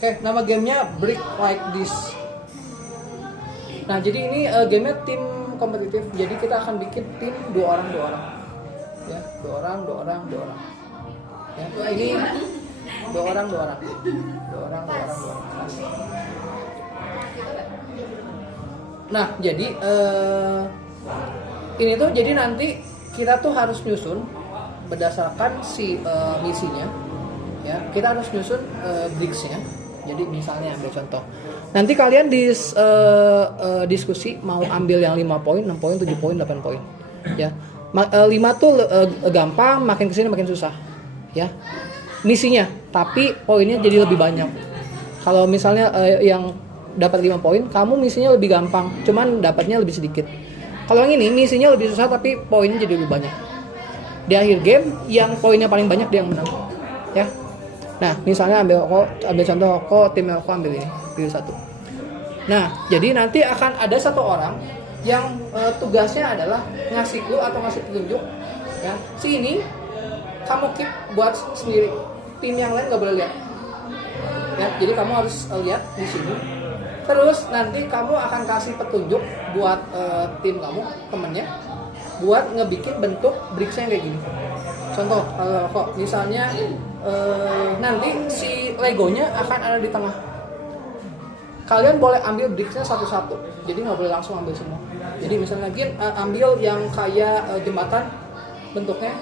Oke, nama gamenya Brick Like This. Nah, jadi ini gamenya tim kompetitif. Jadi kita akan bikin tim 2 orang. Ya, 2 orang. Ya, ini 2 orang. Nah, jadi ini tuh jadi nanti kita tuh harus nyusun berdasarkan si misinya. Ya, kita harus nyusun bricks-nya. Jadi misalnya ambil contoh. Nanti kalian diskusi mau ambil yang 5 poin, 6 poin, 7 poin, 8 poin. Ya. 5 tuh gampang, makin kesini makin susah. Ya. Misinya, tapi poinnya jadi lebih banyak. Kalau misalnya yang dapat 5 poin, kamu misinya lebih gampang, cuman dapatnya lebih sedikit. Kalau yang ini misinya lebih susah tapi poinnya jadi lebih banyak. Di akhir game yang poinnya paling banyak dia yang menang. Ya. Nah, misalnya ambil contoh tim aku ambil ini, pilih 1. Nah, jadi nanti akan ada 1 orang yang tugasnya adalah ngasih clue atau ngasih petunjuk. Ya, si ini kamu keep buat sendiri. Tim yang lain nggak boleh lihat. Ya, jadi kamu harus lihat di sini. Terus nanti kamu akan kasih petunjuk buat tim kamu, temennya, buat ngebikin bentuk bricks-nya kayak gini. Contoh, kalau kok misalnya nanti si Legonya akan ada di tengah. Kalian boleh ambil bricks-nya satu-satu, jadi nggak boleh langsung ambil semua. Jadi misalnya lagi ambil yang kayak jembatan bentuknya,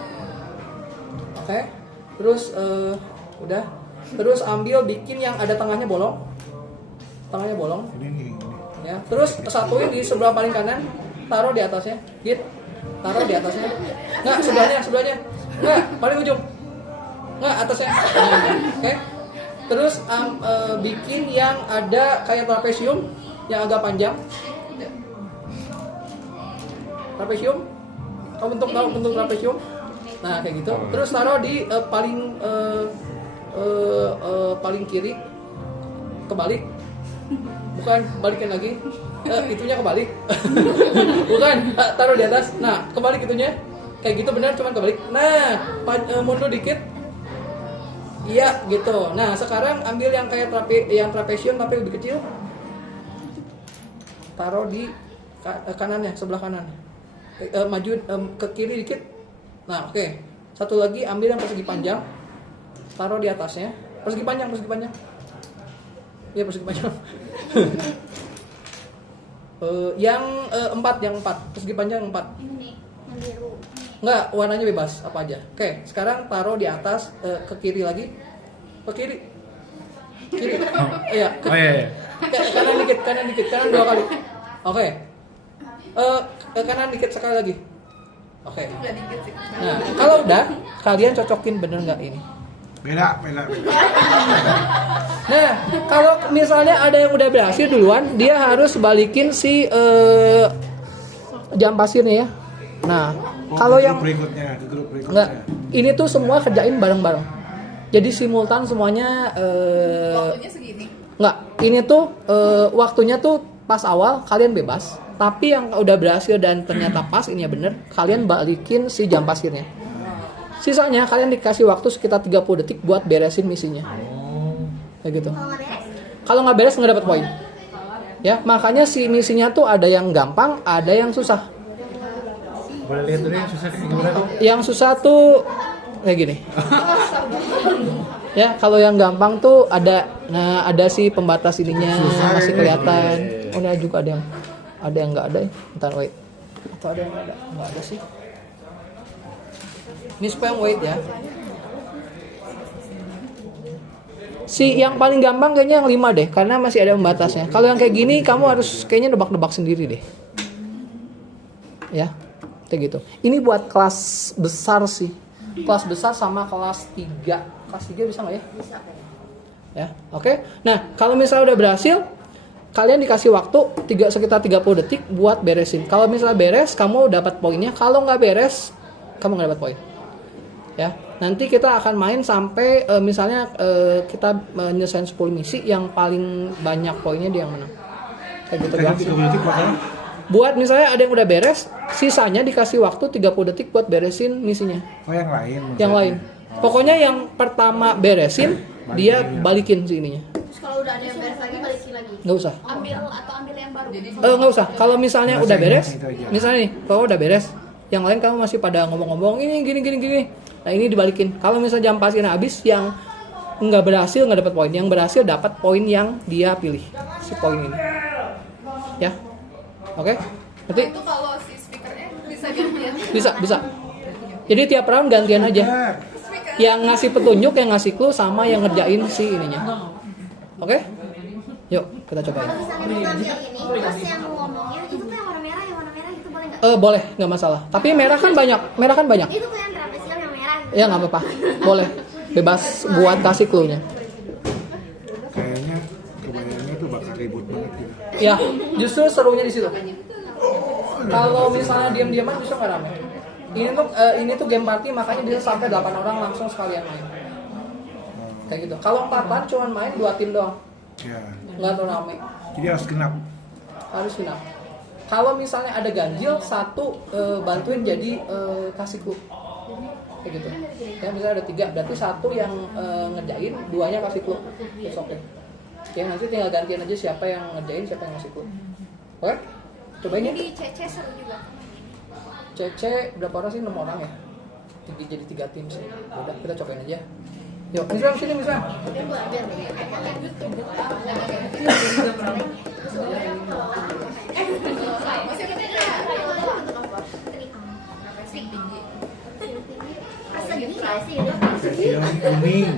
oke. Terus udah, terus ambil bikin yang ada tengahnya bolong. Ya, terus satuin di sebelah paling kanan, taruh di atasnya, taruh di atasnya. Nggak, sebelahnya. Nggak, paling ujung. Nggak, atasnya. Oke. Terus bikin yang ada kayak trapesium yang agak panjang. Trapesium. Kamu bentuk trapesium. Nah, kayak gitu. Terus taruh di paling kiri. Kebalik. Bukan, balikin lagi. Itunya kebalik. Bukan, taruh di atas. Nah, kebalik itunya. Kayak gitu benar, cuman kebalik. Nah, mundur dikit. Iya, gitu. Nah, sekarang ambil yang kayak trapesium tapi lebih kecil. Taruh di kanannya, sebelah kanan. Maju ke kiri dikit. Nah, oke. Satu lagi ambil yang persegi panjang. Taruh di atasnya. Persegi panjang. Iya, persegi panjang. Yang 4, persegi panjang 4. Ini yang biru. Enggak, warnanya bebas, apa aja. Oke, sekarang taruh di atas, ke kiri lagi. Ke kiri. Iya, kanan dikit, kanan 2 kali. Oke. Kanan dikit sekali lagi. Oke. Nah, kalau udah, kalian cocokin bener nggak ini? Beda. Nah, kalau misalnya ada yang udah berhasil duluan, dia harus balikin si jam pasirnya ya. Nah, kalau yang berikutnya. enggak, ini tuh semua kerjain bareng-bareng. Jadi simultan semuanya. Waktunya segini. Enggak, ini tuh waktunya tuh pas awal kalian bebas. Tapi yang udah berhasil dan ternyata pas ini ya bener, kalian balikin si jam pasirnya. Sisanya kalian dikasih waktu sekitar 30 detik buat beresin misinya. Kayak gitu. Kalau nggak beres nggak dapat poin. Ya, makanya si misinya tuh ada yang gampang, ada yang susah. Boleh lihat dulu yang susah kayak gimana tuh? Yang susah tuh kayak gini. Ya, kalau yang gampang tuh ada si pembatas ininya masih kelihatan. Oh, ini juga ada yang nggak ada ya. Bentar, wait. Atau ada yang nggak ada? Nggak ada sih. Ini supaya wait ya. Si yang paling gampang kayaknya yang 5 deh, karena masih ada pembatasnya. Kalau yang kayak gini kamu harus kayaknya nebak-nebak sendiri deh. Ya, kayak gitu. Ini buat kelas besar sih. Kelas besar sama kelas 3. Kelas 3 bisa nggak ya? Bisa. Ya, oke. Nah, kalau misalnya udah berhasil, kalian dikasih waktu sekitar 30 detik buat beresin. Kalau misalnya beres, kamu dapat poinnya. Kalau nggak beres, kamu nggak dapat poin. Ya, nanti kita akan main sampai misalnya kita menyelesaikan 10 misi, yang paling banyak poinnya dia yang menang. Kayak gitu doang. Buat misalnya ada yang udah beres, sisanya dikasih waktu 30 detik buat beresin misinya. Oh, yang lain. Yang lain. Pokoknya yang pertama beresin, dia balikin si ininya. Terus kalau udah ada yang beres lagi balikin lagi. Nggak usah. Ambil atau ambil yang baru. Jadi Nggak usah. Kalau misalnya Nggak udah usah, beres, itu aja. misalnya nih, kalau udah beres, yang lain kamu masih pada ngomong-ngomong ini gini. Nah ini dibalikin. Kalau misalnya jam pasirnya habis, yang nggak berhasil nggak dapat poin, yang berhasil dapat poin yang dia pilih si poin ini. Ya, oke. Nanti itu kalau si speakernya bisa gantian. bisa. Jadi tiap round gantian aja. Yang ngasih petunjuk, yang ngasih clue sama yang ngerjain si ininya. Oke? Yuk kita cobain. Kalau misalnya mau ngambil ini, terus yang ngomongnya itu tuh yang warna merah gitu boleh nggak? Boleh, nggak masalah. Tapi merah kan banyak. Itu tuh yang trapesium yang merah gitu. Ya nggak apa-apa, boleh. Bebas buat kasih clue-nya. Kayaknya kebayangnya tuh bakal ribut banget gitu. Ya, justru serunya di situ. Kalau misalnya diam-diaman justru nggak rame. Ini tuh game party, makanya bisa sampai 8 orang langsung sekalian main. Kayak gitu. Kalau 4-an cuman main 2 tim doang. Ya. Nggak terlalu rame. Jadi harus genap. Harus genap. Kalau misalnya ada ganjil, satu bantuin jadi kasih clue. Kayak gitu. Ya misalnya ada 3, berarti satu yang ngerjain, 2-nya kasih clue. It's okay. Ya nanti tinggal gantian aja siapa yang ngerjain, siapa yang ngasih clue. Oke? Cobain ya. Di CC seru juga. CC berapa orang sih? 6 orang ya? Jadi 3 tim sih. Udah, kita cobain aja. Yuk, Misra sini Misra. Persegi nggak sih itu? Stasiun kuning.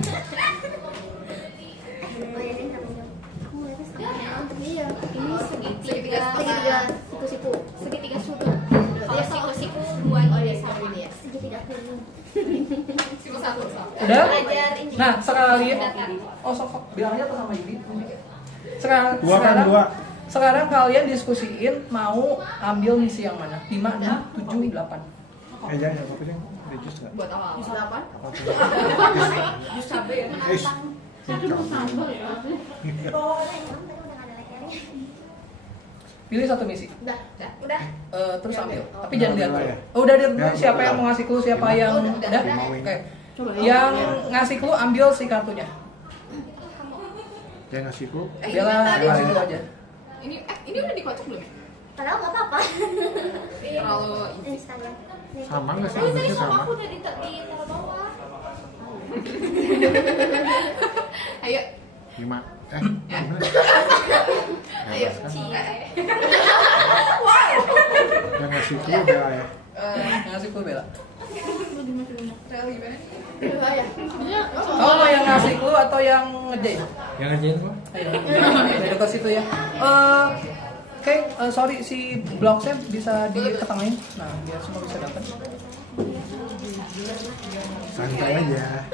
Oh ya ini trapesium. Aku ngeliatnya sama untuk dia. Ini segitiga Siku-siku. segitiga sudu. Kalau siku-siku dua ini sama dia. Segitiga kuning. Siku satu sama. Udah? Belajar ini. Nah, sekali. Oh, sok bilang aja tuh sama Yudi. Sekarang, Dua kan, dua. Sekarang kalian diskusiin mau ambil misi yang mana? 5, 6, 7, 8. Jangan apa-apa sih. Ada jus nggak? Buat awal. Jus 8. Jus cabe ya. Eish. Pilih satu misi. Udah. Terus ambil. Tapi Udah, jangan lihat udah dulu. ya. Udah lihat dulu Ya, siapa udah. yang mau ngasih clue, siapa yang udah. Dimauin. Oke. Yang ngasih clue ambil si kartunya. Jangan ngasih ku. Bella ngasih clue aja. Ini udah dikocok belum ya? Padahal nggak apa-apa. Terlalu Ini sekalian. Sama nggak sih? Tadi Bentuknya sama sama. aku udah ditaruh bawah. Ayo. 5. Gimana? Ayo. Yang ngasih ku Bella ya. Ngasih clue Bella. Rel gimana? Oh, mau yang ngasih clue atau yang ngerjain? Yang ngerjain gua. Ayo, dari ke situ ya. Sorry si bloknya bisa diketengin. Nah, biar semua bisa dapat. Santai aja.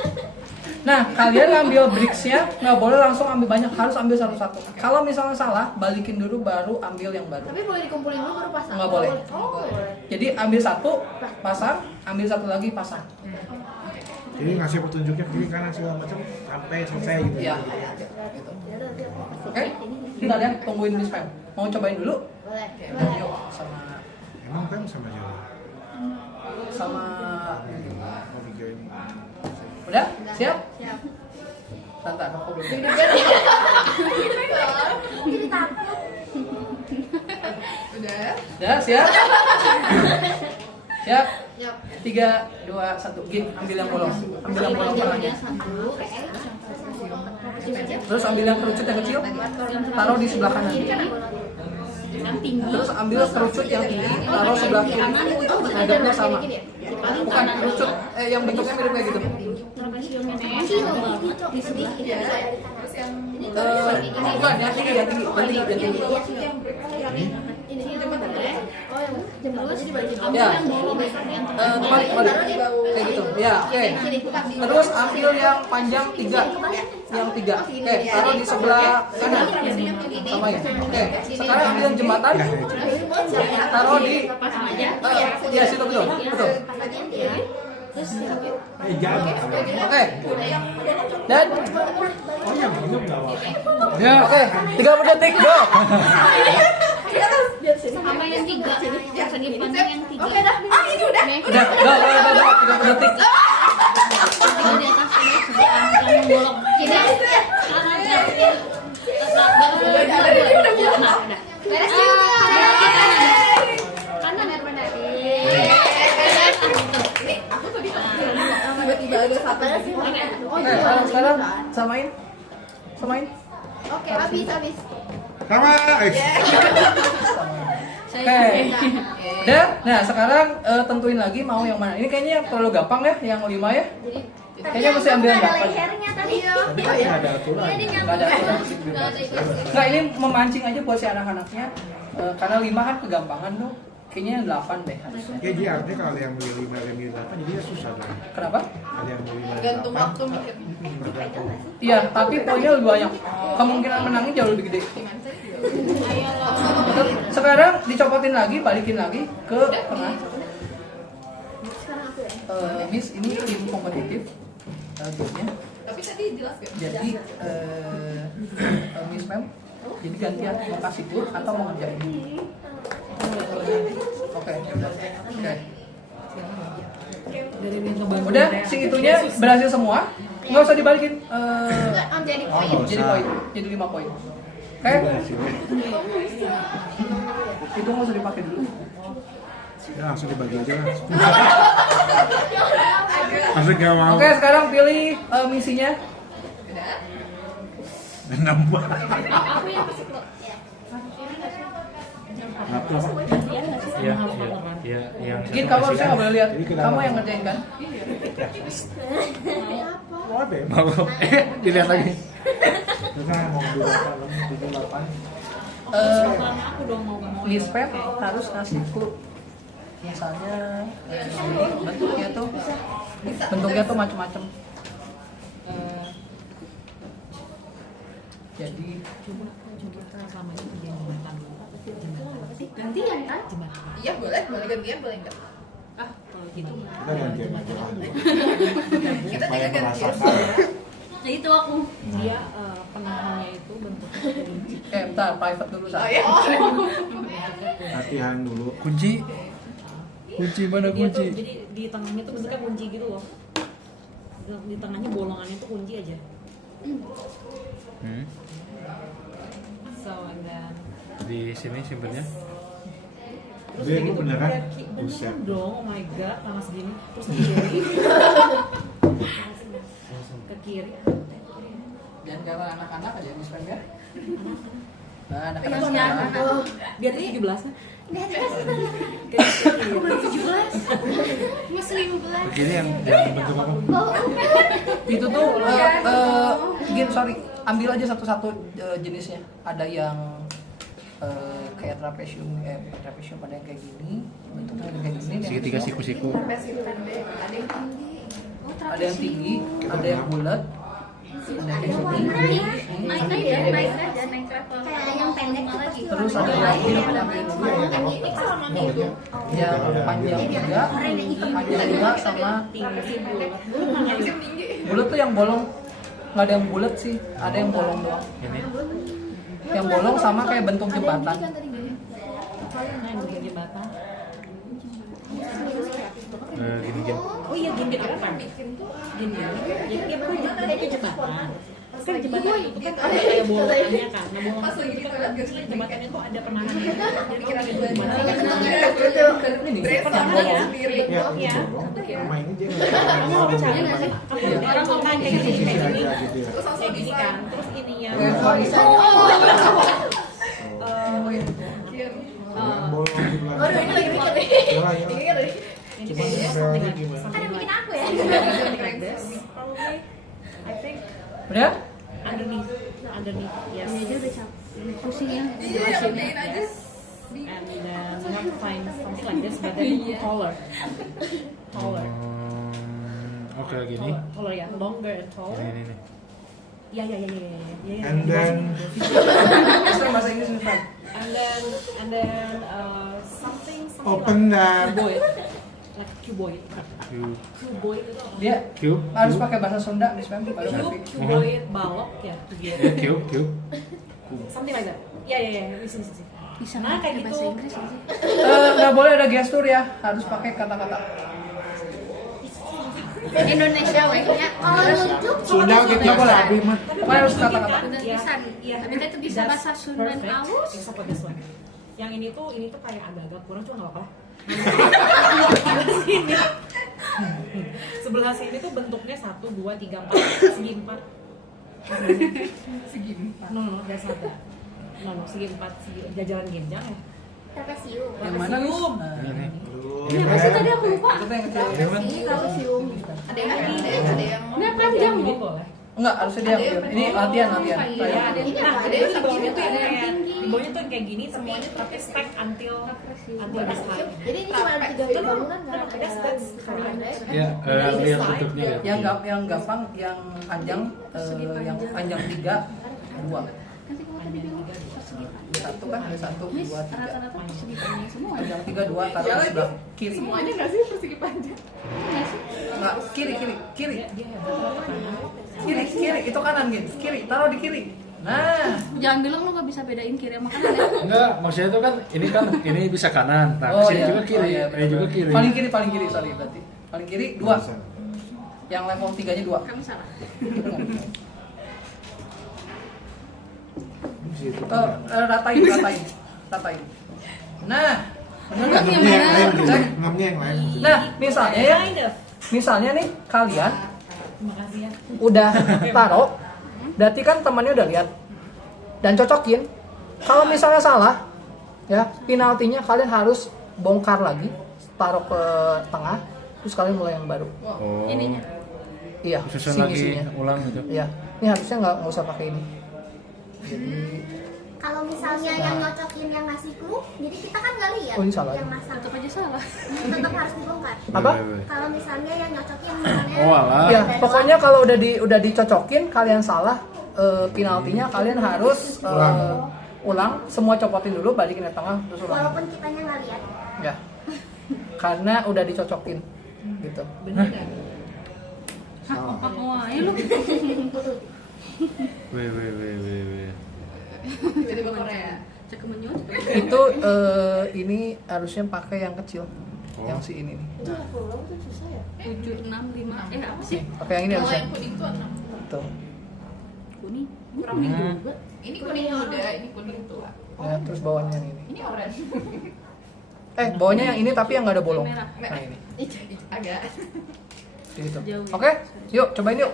Nah, kalian ngambil bricksnya nggak boleh langsung ambil banyak, harus ambil satu-satu. Kalau misalnya salah, balikin dulu baru ambil yang baru. Tapi boleh dikumpulin dulu baru pasang. Nggak boleh. Oh, boleh. Jadi ambil satu, pasang, ambil satu lagi, pasang. Jadi ngasih petunjuknya kiri kanan segala macam sampai selesai gitu. Ya. Oke, bentar ya, tungguin di spam. Mau cobain dulu? Boleh. Yuk, sama Emang kan sama aja. sama. Mau mikirin. Udah? Siap? Siap. Tante, aku dulu. Jadi takut. Udah. Udah, siap? Siap? Yuk. 3, 2, 1, gin, ambil yang bolong. Ambil yang bolong tengahnya. Terus ambil yang kerucut yang kecil, taruh di sebelah kanan. Terus ambil kerucut yang tinggi, taruh sebelah kiri. Ngadepnya sama. Bukan kerucut, yang bentuknya mirip kayak gitu. Di sebelah ini. Bukan, yang tinggi, yang tinggi. Oh yang jam berapa jadi balikin? Ya, balik. Kayak gitu. Ya, oke. Terus ambil yang panjang 3. Yang 3. Oke, taruh di sebelah kanan. Sama ya. Oke, sekarang ambil yang jembatan. Taruh di ya situ betul. Betul. Jangan. Oke. Dan Ya. oke, 30 detik, go. Sama yang 3. Segi pandang yang 3. Oke, dah. Ini udah. Udah, go, 30 detik. Di atas ini yang bolong. Jadi, Samain. Oke, habis. Sama. Oke. Udah. Nah, sekarang tentuin lagi mau yang mana. Ini kayaknya terlalu gampang ya, yang 5 ya. Kayaknya mesti ambil yang ada gampang. lehernya tadi. Tapi kan nggak ada aturan. Iya, dia Nggak ada aturan. nyambung. Nah, ini memancing aja buat si anak-anaknya. Karena 5 kan kegampangan tuh. Kayaknya yang 8 deh harusnya. Ya jadi artinya kalau ada yang beli 5, ada yang beli 8, jadi ya susah kan. Kenapa? Ada yang beli 5, Gantung 8. waktu mikir. Tergantung. Iya, tapi poinnya lebih banyak. Kemungkinan menangnya jauh lebih gede. Sekarang dicopotin lagi, balikin lagi ke tengah. Miss, ini tim kompetitif. Gamenya. Tapi tadi jelas gak? Jadi Miss Mem, jadi gantian mau kasih tour atau mau ngerjain? Oke. Udah, si itunya berhasil semua. Nggak usah dibalikin. Jadi Jadi poin, jadi 5 poin. Oke. Itu nggak usah dipakai dulu. Ya langsung dibagi aja lah. Langsung gak mau. Oke, sekarang pilih misinya. Nambah. Aku yang kasih lo. Iya, yang Gin, kamu harusnya nggak boleh lihat. Kamu yang ngerjain kan? Mau apa ya? mau dilihat lagi. Karena mau 28. Aku dong mau Miss Pep harus ngasih clue. Misalnya bentuknya tuh macam-macam. Jadi gantian kan? Iya boleh gantian boleh enggak? Ah kalau gitu Kita gantian aja lah. kita Supaya tinggal gantian. merasakan. Nah itu aku. Dia penahannya itu bentuknya kelinci. bentar, private dulu Oh Sa. ya. Latihan dulu. Kunci mana Dia tuh kunci? jadi di tengahnya tuh bentuknya kunci gitu loh. Di tengahnya bolongannya tuh kunci aja. So and then Di sini simpennya. terus Dia kayak ini gitu beneran? beneran Buset. dong, oh my god, panas gini. Terus ke kiri. Ke kiri. Jangan karena anak-anak aja Miss Pep ya. Nah, Itu anak-anak anak-anak. sekarang. Di atas 17 kan? Aku baru 17. Miss 15. Begini yang bentuk apa? Itu tuh Gin, sorry, ambil aja satu-satu jenisnya. Ada yang kayak trapesium, bukan trapesium, ada yang kayak gini, bentuknya kayak gini. Segitiga siku-siku. Ada yang tinggi, ada yang bulat, ada yang kayak gini. Naik travel. Kayak yang pendek lagi. Terus ada yang yang panjang juga, panjang juga sama bulat tuh yang bolong. Nggak ada yang bulat sih, ada yang bolong doang. Ini. Yang bolong sama kayak bentuk jembatan. Nah, yang bikin jembatan. Gini gini. Oh iya, gini apa? Gini. Ya, dia bukan jembatan. Kan jembatan itu kan ada kayak bolongannya kan. Nah, bolongan itu kan jembatan itu ada penahannya. Jadi kalau ada jembatan Ini penahannya sendiri. Ya, ya. sama ini dia Kamu mau cari orang mau kan kayak gini kayak gini. gitu ya. Kayak gini kan. Terus ininya. Bolong di belakang. Waduh, ini lagi mikir nih. Yalah, yalah. Ini Cuma kayaknya nempelnya something gimana? something Ada bikin aku ya. like this. Probably, I think Udah? underneath, yes. Ini aja udah capek. Pusing ya. Gantiin aja. And then want to find something like this, but then taller. Oke gini. Taller ya, longer and taller. Ini. Ya. And then Saya bahasa Inggris nih, Fran. And then something open that. cuboid, like cuboid. Cube. Cuboid itu apa? Dia Cube. harus pakai bahasa Sunda Miss Pep baru ngerti. Cuboid balok ya, gitu. Cube. Something like that. Ya. Listen. Bisa Nah, kayak bahasa gitu. Inggris nggak sih? Nggak boleh ada gestur ya, harus pakai kata-kata. Indonesia weh ya. Kalau lucu Sunda gitu ya sabi mah. Pokoknya harus kata-kata. bener pisan. Tapi itu bisa bahasa Sunda halus. Except for this one. Yang ini tuh kayak agak-agak kurang, cuma nggak apa-apa. Sini. Sebelah sini tuh bentuknya 1, 2, 3, 4, segi 4. No, that's not that. No, segi 4, segi jajaran genjang ya. Trapesium. Yang mana nih? Trapesium. Nah, Ini. Ini apa sih tadi aku lupa? itu yang kecil. Ini mah. Ada yang Nggak panjang loh. Boleh. Enggak, harusnya dia ambil. Ini latihan. Iya, ada Ini nah, apa? ada yang di bawahnya tuh yang kayak di bawahnya tuh yang kayak gini semuanya tapi stack until the slide. Jadi ini cuma ada 3 bangunan kan? Ada steps. Ya, lihat bentuknya ya. Yang gampang, yang panjang 3, 2. Satu kan ada 1, 2, 3. rata-rata persegi panjang semua. Panjang 3, 2 taruh di sebelah kiri. Semuanya nggak sih persegi panjang? Nggak sih? Enggak, kiri. Dia hebat. Kiri, itu kanan gitu. Kiri, taruh di kiri. Nah, Jangan bilang lu nggak bisa bedain kiri sama kanan ya. Enggak, maksudnya itu kan ini bisa kanan. Nah, sini juga kiri. iya, Ini juga kiri. Paling kiri, sorry berarti. Paling kiri 2. Yang level 3-nya 2. Kamu salah. Ratain. Nah, bener nggak? Ngamnya yang lain gitu. Ngamnya yang lain. Nah, misalnya ya, Kind of. misalnya nih kalian Terima kasih ya. udah taruh, berarti kan temannya udah lihat dan cocokin. Kalau misalnya salah, ya penaltinya kalian harus bongkar lagi, taruh ke tengah, terus kalian mulai yang baru. Oh. Ininya. Iya, Susun si lagi misinya. ulang gitu. Iya, ini harusnya nggak usah pakai ini. Jadi, Kalau misalnya yang nyocokin yang ngasih clue, jadi kita kan nggak lihat Oh, ini salah. yang masang. Tetap aja salah. Tetap harus dibongkar. apa? Kalau misalnya yang nyocokin misalnya Oh, alah. Ya, pokoknya kalau udah dicocokin, kalian salah, penaltinya kalian harus ulang, semua copotin dulu, balikin ke tengah, terus ulang. walaupun kitanya nggak lihat. Ya, karena udah dicocokin, gitu. Bener kan? Wah, lu. Weh. Tiba-tiba Korea. Cek menyu. Itu ini harusnya pakai yang kecil, yang si ini nih. 7, 6, 5. Apa sih? Pakai yang ini harusnya. kuning tuh 6. Tuh. Kuning. Ini kuning muda, ini kuning tua. Ya, terus bawahnya yang ini. Ini orange. Bawahnya yang ini tapi yang nggak ada bolong. Merah. Nah ini. Agak. Gitu. Jauh. Oke, yuk cobain yuk.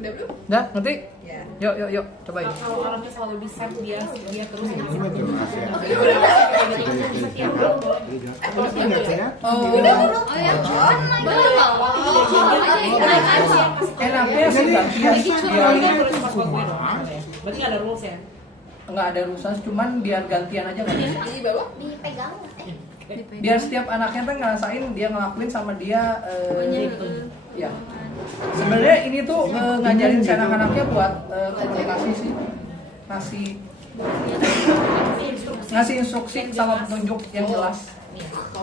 Udah belum? Udah, ngerti? Ya. Yuk, cobain. Kalau orangnya selalu di set dia terus Ini mah jelas ya. setiap hal boleh. Ini kan nggak saya. Oh, Oh ya. enaknya sih gantian. Biar terus pas buat gue doang. Berarti nggak ada rules ya? Nggak ada rusak, cuman biar gantian aja kan. Di bawah. Dipegang. Biar setiap anaknya tuh ngerasain dia ngelakuin sama dia. Ya. Sebenarnya ini tuh ngajarin si anak-anaknya buat komunikasi sih. Ngasih instruksi sama petunjuk yang jelas.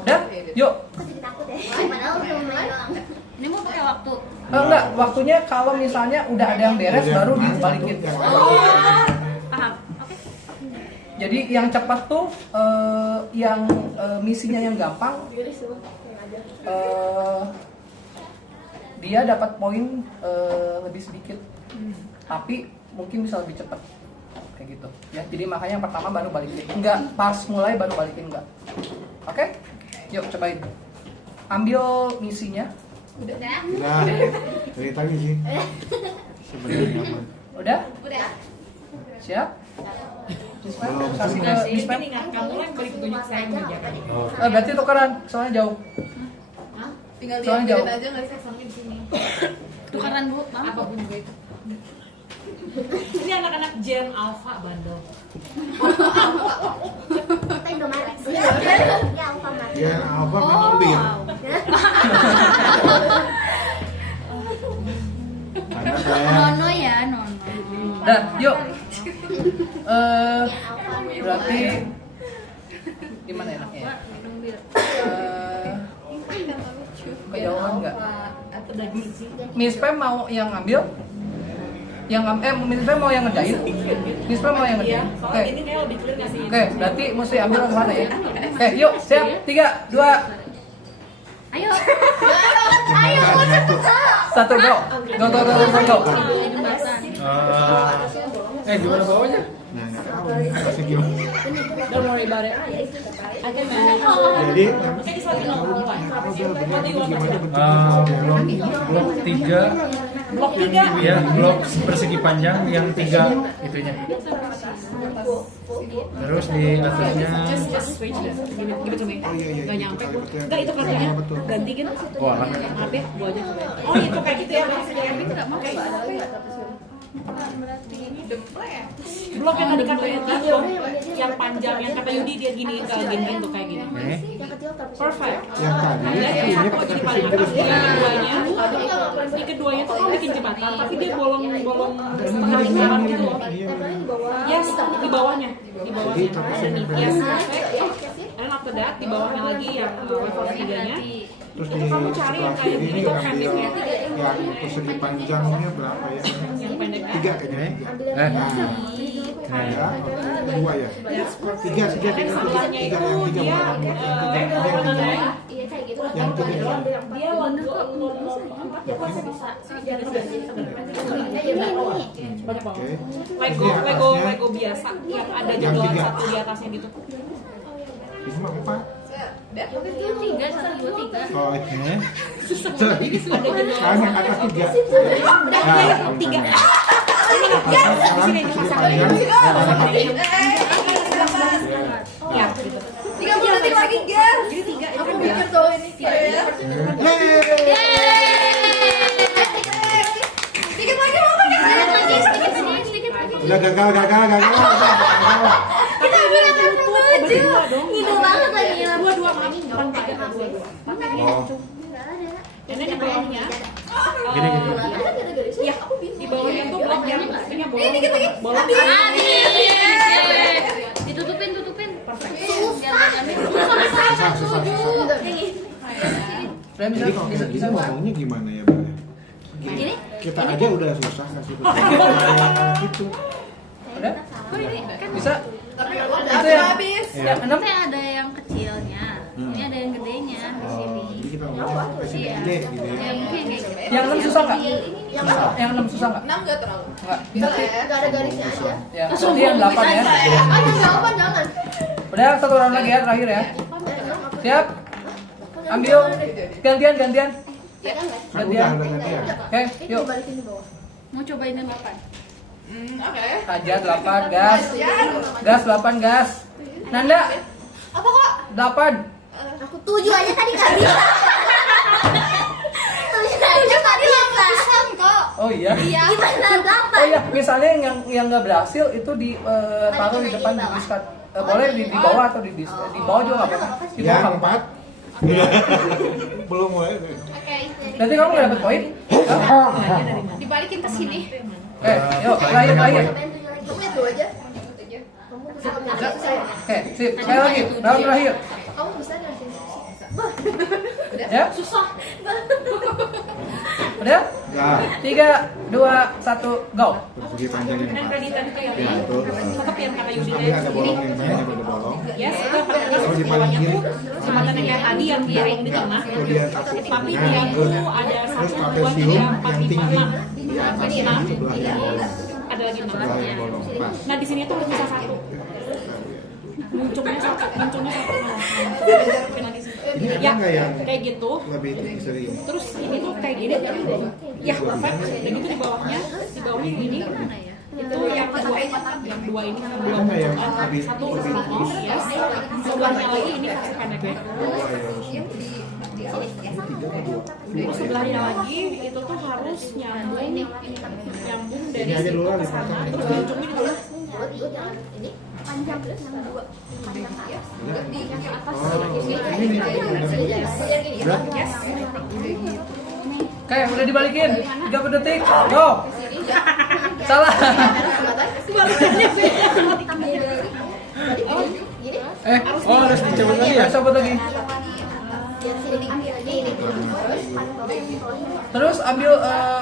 Udah, yuk. Aku jadi takut ya. Padahal belum main doang. Ini mau pakai waktu. Enggak, waktunya kalau misalnya udah ada yang beres baru dibalikin. Paham. Oke. Jadi yang cepat tuh yang misinya yang gampang dia dapat poin lebih sedikit, tapi mungkin bisa lebih cepat kayak gitu ya. Jadi makanya yang pertama baru balikin, enggak pas mulai baru balikin, enggak. Oke? Yuk cobain, ambil misinya. Udah. Nah, dari tadi sih. Sebenarnya apa? Udah Udah. siap? Belum. Kasih ke Jadi Miss Pep. ingat kamu yang beri petunjuk saya mengerjakan. Berarti tukeran, soalnya jauh. Tinggal Soalnya diambilin jauh. aja nggak sih sama di sini. Tukaran Bu, Bang. Apapun juga itu. Ini anak-anak Gen Alpha bandel. Kita Indomaret. Ya, Alfamart. Ya, apa mobil. Karena saya Nono ya, Nono. Udah, yuk. Ya, Alfamart. Berarti gimana enaknya ya? Minum bir. Kejauhan nggak? Atau daging sih. Miss Pem mau yang ngambil? Miss Pem mau yang ngerjain? Miss Pem mau yang Iya, ngerjain? Oke. soalnya ini kayak lebih clear nggak sih? Oke, berarti mesti ambil ke mana ya? Oke, yuk, siap. 3, 2, Ayo. 1, go. Go. Jembatan. Gimana bawahnya? Nah, nggak tahu nih atasnya gimana. Don't worry about it. I can manage. Jadi Okay, it's like no, what? What do you want? Blok 3. Blok 3. Ya, blok persegi panjang yang 3 itunya. Terus di atasnya Just switch this. Give it to me. Oh iya. Gak nyampe. Betul, betul. Enggak itu kartunya. Betul. Ganti kan? wah, Maaf ya, gua aja. Oh itu kayak gitu ya. Oke. Blok yang tadi kata Yudi tuh, yang panjang, yang kata Yudi dia gini tuh kayak gini. Perfect. Yang tadi Ada yang ini satu pakai jadi mesin paling terus. atas, di keduanya tuh kamu bikin jembatan, tapi dia bolong setengah lingkaran gitu loh. Yes, di bawahnya. Jadi tapasnya Yes, perfect. And after that, di bawahnya lagi yang level 3-nya. Terus Itu kamu cari yang kayak ini gini tuh ngambil pendeknya. yang persegi panjangnya berapa ya? Yang pendeknya. 3 kayaknya. Eh, Nah, 2 ya? 3 Dan sebelahnya itu dia Yang 3 ya? dia banyak banget. Lego biasa yang ada jadwal satu di atasnya gitu. Itu mah 4. Oh, ini. Sekarang yang atas 3. Nah, 3. Sekarang persegi panjang. Ya, gitu. 30 detik lagi, guys. Jadi 3 Aku pikir tuh ini Dikit lagi, mau Udah gagal. Kita bilang berdua dong. Ngide banget lagi. Dua maaf, bukan 3, 2. Oh, Dan di bawahnya, Gini. ya di bawahnya tuh blok yang punya bolong. Ditutupin. susah. Jadi kalau kayak gini ngomongnya gimana ya, Bang? Gini, kita aja udah susah kasih petunjuk. Gitu. Udah? Bisa? Udah habis. Ya, 6. Ini ada yang kecilnya, ini ada yang gedenya di sini. Jadi kita ngomong kasih gede gitu ya. Ya mungkin kayak gitu. Yang 6 susah nggak? Yang 6 susah nggak? 6 enggak terlalu. Nggak. Bisa sih. Enggak ada garisnya aja. Ya, nanti yang 8 ya. Aduh, jawaban jangan. Udah, 1 round lagi ya, terakhir ya. Siap? Ambil. Gantian. Kan udah ganti ya. Oke, yuk. Mau cobain yang 8. Oke. Aja 8, gas. Gas 8, gas. Nanda, Apa kok? 8. Aku 7 aja tadi nggak bisa. 7 aja tadi nggak bisa. Kok. Oh iya. Gimana 8? Oh iya, misalnya yang nggak berhasil itu di taruh di depan di discard. Boleh di bawah atau di bawah juga nggak apa-apa. Di bawah Yang nggak apa-apa. 4. Belum mulai. Nanti kamu nggak dapet poin. Dibalikin ke sini. Oke, yuk, terakhir. Kamu lihat dulu aja. Oke, sip. Sekali lagi, round terakhir. Kamu bisa nggak sih? Ya? Udah? Ya, 3, 2, 1, go. persegi panjang yang Dan 4. tadi tuh yang Ya, betul. tetap yang kata Yudi Terus nanti ada bolong yang tengahnya ada bolong. Yes, itu pakai Kalau di paling bawahnya kiri. tuh jembatan yang kayak tadi yang piring di tengah. Kalau dia satu. Tapi Nah, dia terus tuh ada terus 1, 2, pakai 3, siung 4, yang 5, tinggi 6. di atasnya sebelah yang bolong. Ada lagi 6. Sebelah yang bolong. Pas. Nah di sini tuh harus bisa 1. Muncungnya 1. Ini ada Ya, nggak yang kayak gitu. lebih tinggi dari ini? Terus ini tuh kayak gini. Ya, perfect. Dan itu di bawahnya ini. Itu yang dua ini, yang dua Ada nggak yang munculan. lebih Satu lebih tinggi? yes. Sebelahnya lagi ini versi pendeknya. Terus sebelahnya lagi itu tuh harus nyambung dari Ini aja dulu lah, ke sana. dipotong. Terus ujungnya di tengah. Ini panjang terus yang 2. Panjang ke atas. Oh, ini nih. Udah? Yes. Oke, udah dibalikin. 30 detik. Go. Salah. harus dicabut lagi ya? Cabut lagi. Terus ambil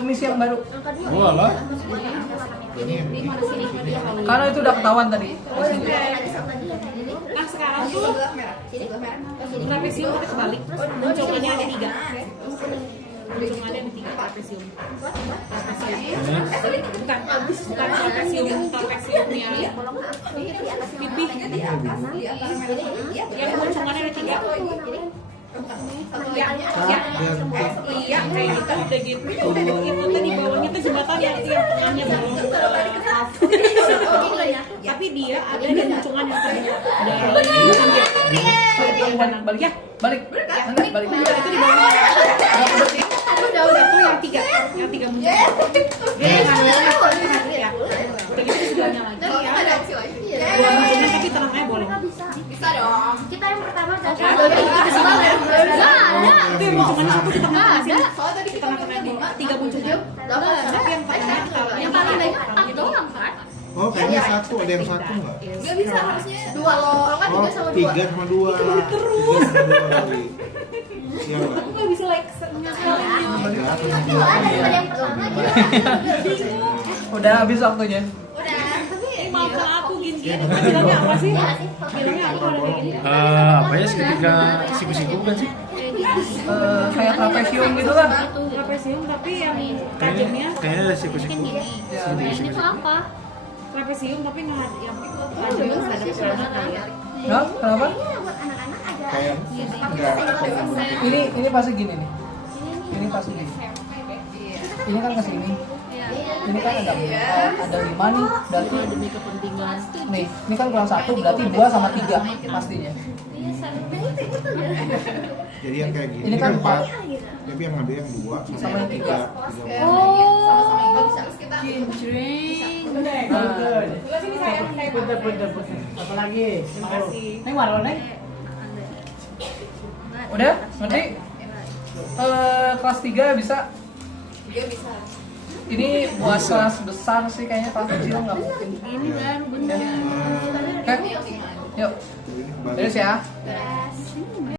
misi yang baru. Wah lah. Karena itu udah ketahuan tadi. Nah sekarang tuh trapesium kita kebalik. Munculannya ada 3. Munculannya ada 3 trapesium. bukan trapesium yang pipih yang bolongannya ada 3. Iya kayak gitu udah gitu itu tadi bawahnya tuh jembatan yang tengahnya bolong tapi dia ada di muncungan yang kedua Balik ya, balik. Enggak, balik. itu di bawah udah tuh yang 3 muncungan dia ya udah gitu sebelahnya lagi ya 2 muncungan tapi tengahnya bolong Bisa dong. Kita yang pertama kan. itu yang muncungan satu di tengah ada di tengah-tengah 3 muncungan tapi yang tengahnya ditaruhnya Yang paling banyak 4 doang kan? Oh, kayaknya satu, ada yang satu nggak? Gak bisa harusnya 2. Kalau kan Oh, 3 sama 2. 3 sama 2. Itu baru terus. Iya nggak? nggak bisa like Tiga sama Tapi dua. lah daripada yang pertama gitu. Udah habis waktunya. Udah. Tapi maafkan aku gini bilangnya apa sih bilangnya apa kalau kayak gini Apa ya segitiga siku-siku kan sih? Kayak trapesium gitu kan. trapesium tapi yang tajamnya Kayaknya siku-siku. ini tuh apa? trapesium tapi nggak yang tajamnya ada ukurannya kali ya Hah? Kenapa? Ini buat anak-anak ada. Kayak enggak. Ini pasti gini nih. Ini pasti gini. Ini kan kesini. Ini kan ada 5 nih, berarti demi kepentingan nih, ini kan kurang 1 berarti 2 sama 3 pastinya. Jadi yang kayak gini Ini kan 4. Tapi yang ada yang 2 Sama yang 3. sama-sama yang bagus terus kita Apa lagi? terima kasih Neng mana Neng? Udah? Nanti kelas 3 bisa. dia bisa Ini buat kelas besar sih kayaknya, kelas kecil nggak mungkin. ini baru bener Oke, yuk. Ini Terus ya. Beres.